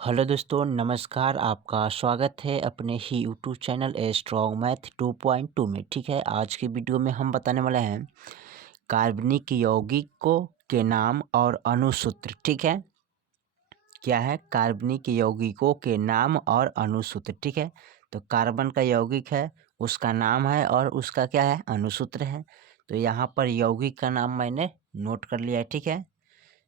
Hello दोस्तों, नमस्कार। आपका स्वागत है अपने ही YouTube channel a strong math 2.2 में। ठीक है, आज की वीडियो में हम बताने वाले हैं कार्बनिक यौगिकों के नाम और अणुसूत्र। ठीक है, क्या है? कार्बनिक यौगिकों के नाम और अणुसूत्र। ठीक है, तो कार्बन का यौगिक है, उसका नाम है और उसका क्या है? अणुसूत्र है। तो यहाँ पर यौगिक का नाम मैंने नोट कर लिया है। ठीक है,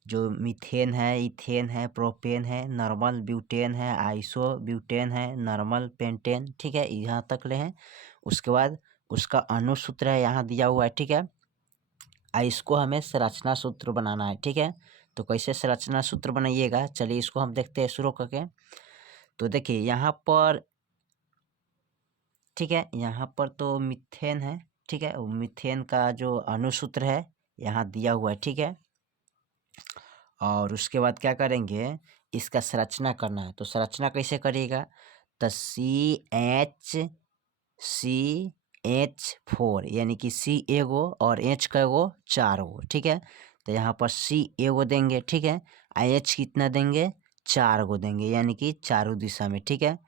जो मीथेन है, इथेन है, प्रोपेन है, नॉर्मल ब्यूटेन है, आइसो ब्यूटेन है, नॉर्मल पेंटेन। ठीक है, यहाँ तक ले हैं। उसके बाद उसका अणुसूत्र है, यहाँ दिया हुआ है। ठीक है, इसको हमें संरचना सूत्र बनाना है। ठीक है, तो कैसे संरचना सूत्र बनाइएगा, चलिए इसको हम देखते हैं शुरू करके। तो देखिए यहाँ पर, ठीक है, यहाँ पर तो मीथेन है। ठीक है, मीथेन का जो अणुसूत्र है यहाँ दिया हुआ है। ठीक है, और उसके बाद क्या करेंगे, इसका संरचना करना है। तो संरचना कैसे करिएगा? तो CH4 यानी कि C एगो और H का एगो 4 गो। ठीक है, तो यहाँ पर C एगो देंगे। ठीक है, H कितना देंगे? 4 गो देंगे, यानी कि चारों दिशा में। ठीक है,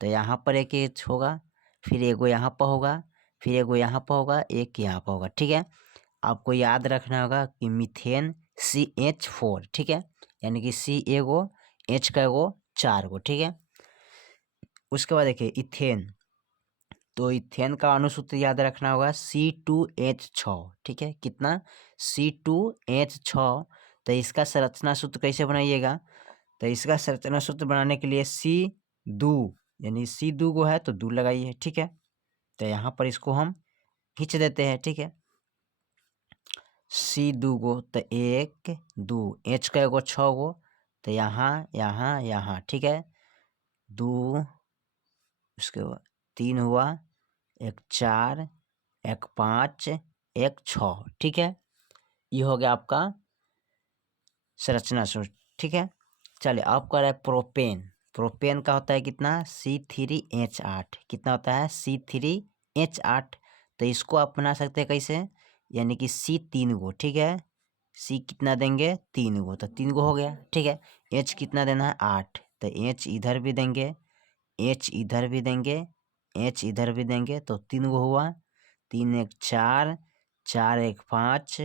तो यहाँ पर एक H होगा, फिर एगो यहाँ पर होगा, फिर एगो यहाँ पर होगा, एक यहाँ पर होगा। ठीक है, आपको याद रखना होगा कि मीथेन CH4। ठीक है, यानी कि C एगो, H का एगो 4 गो। ठीक है, उसके बाद देखिए इथेन। तो इथेन का अणुसूत्र याद रखना होगा C2H6। ठीक है, कितना? C2H6। तो इसका संरचना सूत्र कैसे बनाइएगा? तो इसका संरचना सूत्र बनाने के लिए दू यानी दू गो है तो दू लगाइए। ठीक है, तो यहाँ पर इसको हम खींच देते हैं। ठीक है, दू गो तो एक दू, H का एगो 6 गो, तो यहाँ यहाँ यहाँ। ठीक है, दू, उसके बाद 3 हुआ, एक 4, एक 5, एक 6। ठीक है, ये हो गया आपका संरचना सूत्र। ठीक है, चलिए अब कर रहा है प्रोपेन। प्रोपेन का होता है कितना? C3H8। कितना होता है? C3H8। तो इसको आप बना सकते हैं कैसे? यानी कि C 3 गो। ठीक है, C कितना देंगे? 3 गो, तो 3 गो हो गया। ठीक है, H कितना देना है? 8, तो H इधर भी देंगे, H इधर भी देंगे, H इधर भी देंगे, तो 3 गो हुआ। 3 एक 4, 4 एक 5,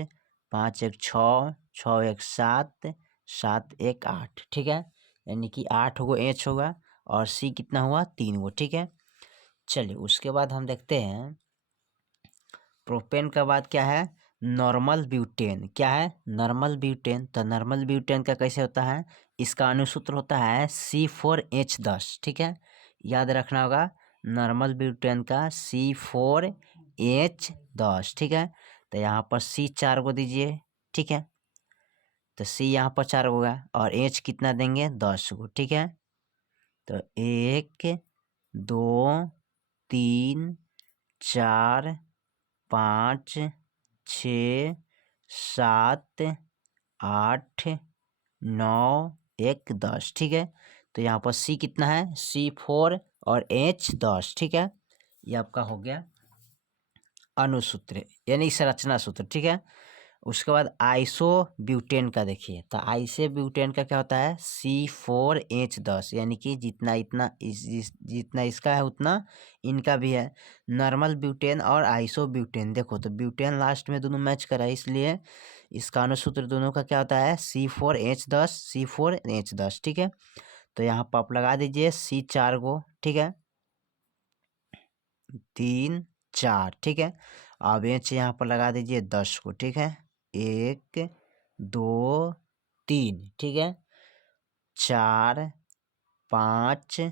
5 एक 6, 6 एक 7, 7 एक 8। ठीक है, यानी कि 8 गो H होगा और C कितना हुआ? 3 गो। ठीक है, चलिए उसके बाद हम देखते हैं प्रोपेन का बाद क्या है? Normal butane. क्या है? Normal butane. तो नॉर्मल ब्यूटेन का कैसे होता है? इसका अणुसूत्र होता है C4H10। ठीक है, याद रखना होगा नॉर्मल ब्यूटेन का C4H10। ठीक है, तो यहाँ पर C 4 को दीजिए। ठीक है, तो C यहाँ पर 4 होगा और H कितना देंगे? 10 को। ठीक है, तो 1 2 3 4 5 6 7 8 9 1 10। ठीक है, तो यहाँ पर C कितना है? C4 और H 10। ठीक है, ये आपका हो गया अणुसूत्र यानी संरचना सूत्र। ठीक है, उसके बाद आइसो ब्यूटेन का देखिए। तो आइसो ब्यूटेन का क्या होता है? C4H10, यानी कि जितना इतना जितना इसका है उतना इनका भी है। नॉर्मल ब्यूटेन और आइसो ब्यूटेन, देखो तो ब्यूटेन लास्ट में दोनों मैच करा है, इसलिए इसका अणुसूत्र दोनों का क्या होता है? C4H10, C4H10। ठीक है, तो यहाँ पर आप लगा दीजिए C 4 गो। ठीक है, 3 4। ठीक है, अब H यहाँ पर लगा दीजिए 10 को। ठीक है, 1 2 3। ठीक है, 4 5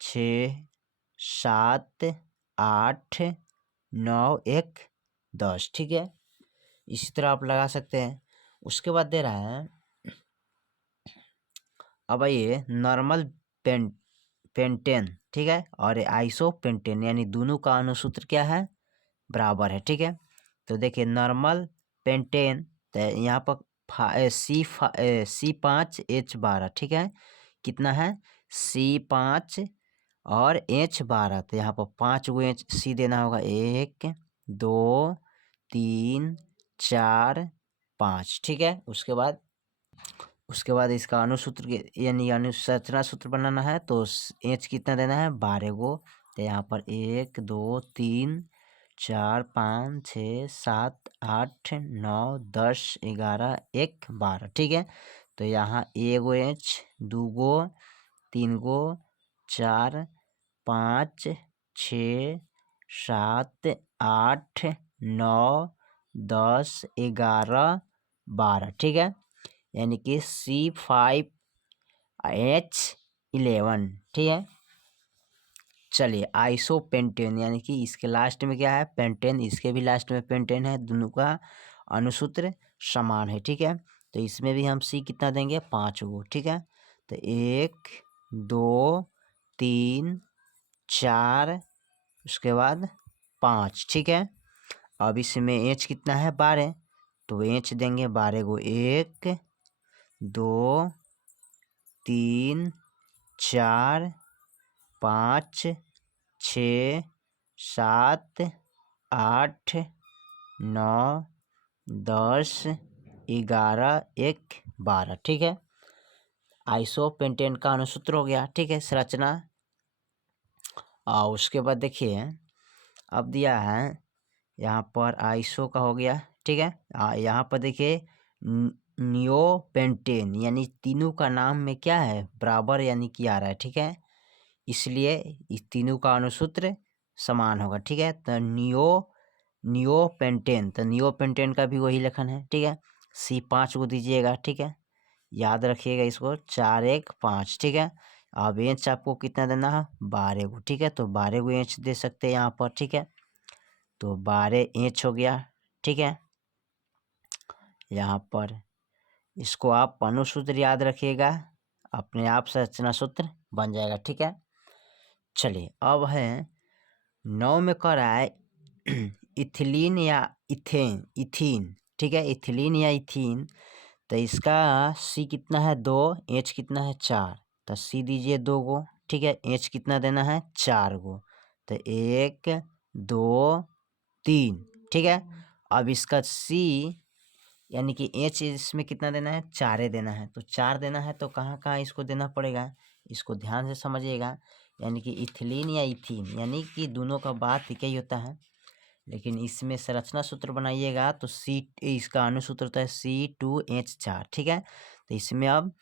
6 7 8 9 1 10। ठीक है, इसी तरह आप लगा सकते हैं। उसके बाद दे रहा है, अब ये नॉर्मल पेंटेन। ठीक है, और आइसो पेंटेन, यानी दोनों का अणुसूत्र क्या है? बराबर है। ठीक है, तो देखिए नॉर्मल पेंटेन, तो यहाँ पर C5H12। ठीक है, कितना है? C5 और H12, तो यहाँ पर 5 गो H C देना होगा। 1 2 3 4 5। ठीक है, उसके बाद उसके बाद इसका अनुसूत्र यानी अनुसंरचना सूत्र बनाना है, तो एच कितना देना है 12 गो। तो यहाँ पर 1 2 3 4 5 6 7 8 9 10 11 1 12, ठीक है। तो यहाँ एगो एच, 2 गो, 3 गो, 4 5 6 7 8 9 10 11 12, ठीक है। यानी कि C5H11, ठीक है। चलिए आइसोपेंटेन, यानी कि इसके लास्ट में क्या है पेंटेन, इसके भी लास्ट में पेंटेन है, दोनों का अनुसूत्र समान है, ठीक है। तो इसमें भी हम C कितना देंगे 5 गो, ठीक है। तो 1 2 3 4 उसके बाद 5, ठीक है। अब इसमें H कितना है 12, तो H देंगे 12 गो, 1 2 3 4 5 6 7 8 9 10 11 1 12, ठीक है। आइसोपेंटेन का अनुसूत्र हो गया, ठीक है, संरचना। और उसके बाद देखिए अब दिया है यहाँ पर आइसो का हो गया, ठीक है। यहाँ पर देखिए नियोपेंटेन, यानी तीनों का नाम में क्या है बराबर यानी कि आ रहा है, ठीक है। इसलिए इस तीनों का अनुसूत्र समान होगा, ठीक है। तो नियोपेंटेन, तो नियोपेंटेन का भी वही लक्षण है, ठीक है। C5 को दीजिएगा, ठीक है, याद रखिएगा इसको 4 1 5, ठीक है। अब एच आपको कितना देना है 12 गो, ठीक है। तो 12 गो एच दे सकते हैं यहाँ पर, ठीक है। तो 12 एच हो गया, ठीक है। यहाँ पर इसको आप अनुसूत्र याद रखिएगा, अपने आप संरचना सूत्र बन जाएगा, ठीक है। चलिए अब है 9 में कह रहा है इथिलीन या इथीन, ठीक है, इथिलीन या इथीन। तो इसका C कितना है 2, H कितना है 4, तो C दीजिए 2 गो, ठीक है। H कितना देना है 4 गो, तो 1 2 3, ठीक है। अब इसका C यानी कि H इसमें कितना देना है 4 देना है, तो 4 देना है तो कहाँ कहाँ इसको देना पड़ेगा, इसको ध्यान से समझिएगा। यानी कि इथिलीन या इथीन, यानी कि दोनों का बात एक ही होता है, लेकिन इसमें संरचना सूत्र बनाइएगा तो इसका अनुसूत्र होता है C2H4, ठीक है। तो इसमें अब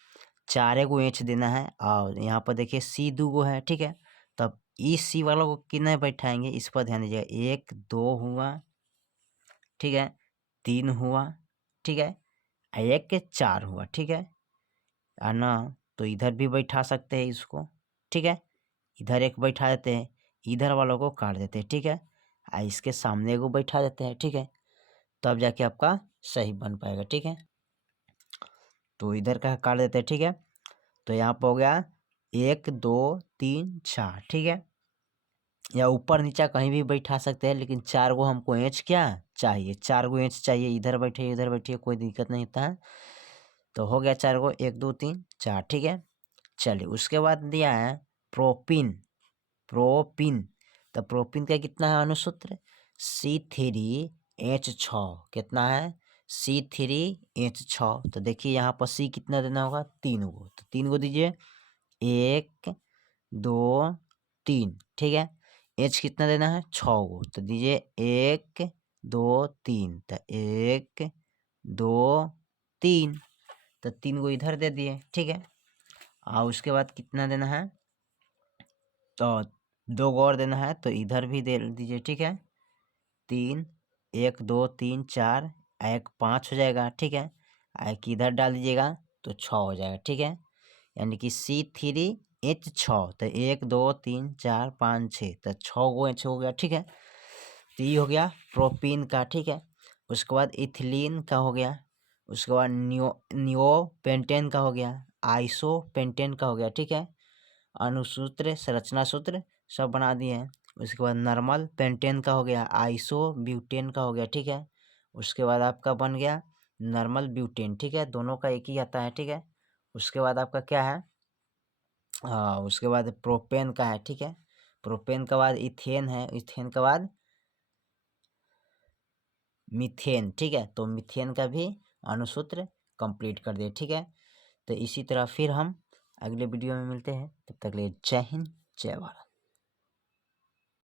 4 गो H देना है, और यहाँ पर देखिए C 2 गो है, ठीक है। तब इस C वालों को कितने बैठाएंगे इस पर ध्यान दीजिएगा, 1 2 हुआ, ठीक है, 3 हुआ, ठीक है, 1 4 हुआ, ठीक है ना। तो इधर भी बैठा सकते हैं इसको, ठीक है, इधर एक बैठा देते हैं, इधर वालों को काट देते हैं, ठीक है, इसके सामने को बैठा देते हैं, ठीक है। तब जाके आपका सही बन पाएगा, ठीक है। तो इधर का काट देते हैं, ठीक है। तो यहाँ पर हो गया 1 2 3 4, ठीक है, या ऊपर नीचे कहीं भी बैठा सकते हैं, लेकिन 4 गो हमको इंच क्या चाहिए, 4 गो इंच चाहिए, इधर बैठिए कोई दिक्कत नहीं होता है। तो हो गया 4 गो, 1 2 3 4, ठीक है। चलिए उसके बाद दिया है प्रोपिन, तो प्रोपिन का कितना है अनुसूत्र C3H6, कितना है C3H6। तो देखिए यहाँ पर C कितना देना होगा 3 गो, तो 3 गो दीजिए, 1 2 3, ठीक है। H कितना देना है 6 गो, तो दीजिए 1 2 3, तो 1 2 3, तो 3 गो इधर दे दिए, ठीक है। और उसके बाद कितना देना है, तो 2 गो और देना है, तो इधर भी दे दीजिए, ठीक है। 3 1 2 3 4, 1 5 हो जाएगा, ठीक है। एक इधर डाल दीजिएगा तो 6 हो जाएगा, ठीक है। यानी कि C3H6, तो 1 2 3 4 5 6, तो 6 गो H हो गया, ठीक है। तो ये हो गया प्रोपीन का, ठीक है। उसके बाद इथिलीन का हो गया, उसके बाद नियोपेंटेन का हो गया, आइसोपेंटेन का हो गया, ठीक है। अनुसूत्र संरचना सूत्र सब बना दिए हैं। उसके बाद नॉर्मल पेंटेन का हो गया, आइसो ब्यूटेन का हो गया, ठीक है। उसके बाद आपका बन गया नॉर्मल ब्यूटेन, ठीक है, दोनों का एक ही आता है, ठीक है। उसके बाद आपका क्या है, उसके बाद प्रोपेन का है, ठीक है। प्रोपेन के बाद इथेन है, इथेन के बाद मीथेन, ठीक है। तो मीथेन का भी अनुसूत्र कंप्लीट कर दिए, ठीक है। तो इसी तरह फिर हम अगले वीडियो में मिलते हैं, तब तक के लिए जय हिंद जय भारत।